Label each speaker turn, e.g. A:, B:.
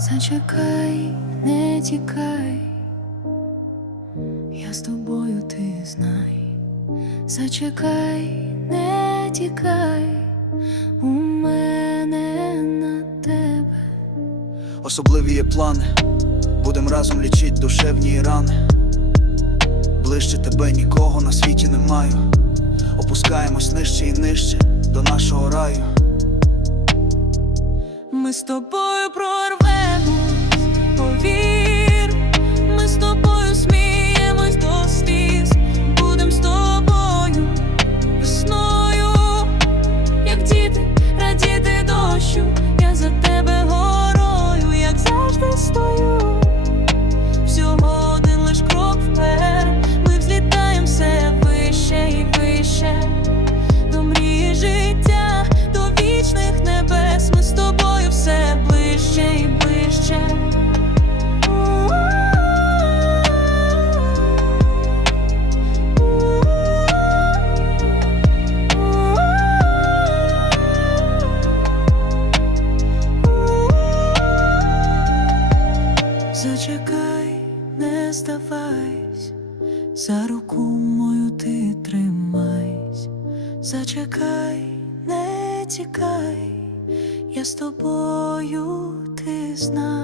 A: Зачекай, не тікай, я з тобою, ти знай. Зачекай, не тікай,
B: Особливі є плани, будем разом лічить душевні рани. Ближче тебе нікого на світі не маю. Опускаємось нижче і нижче до нашого раю.
A: Ми з тобою Зачекай, не здавайсь, за руку мою ти тримайсь. Зачекай, не тікай, я з тобою, ти знай.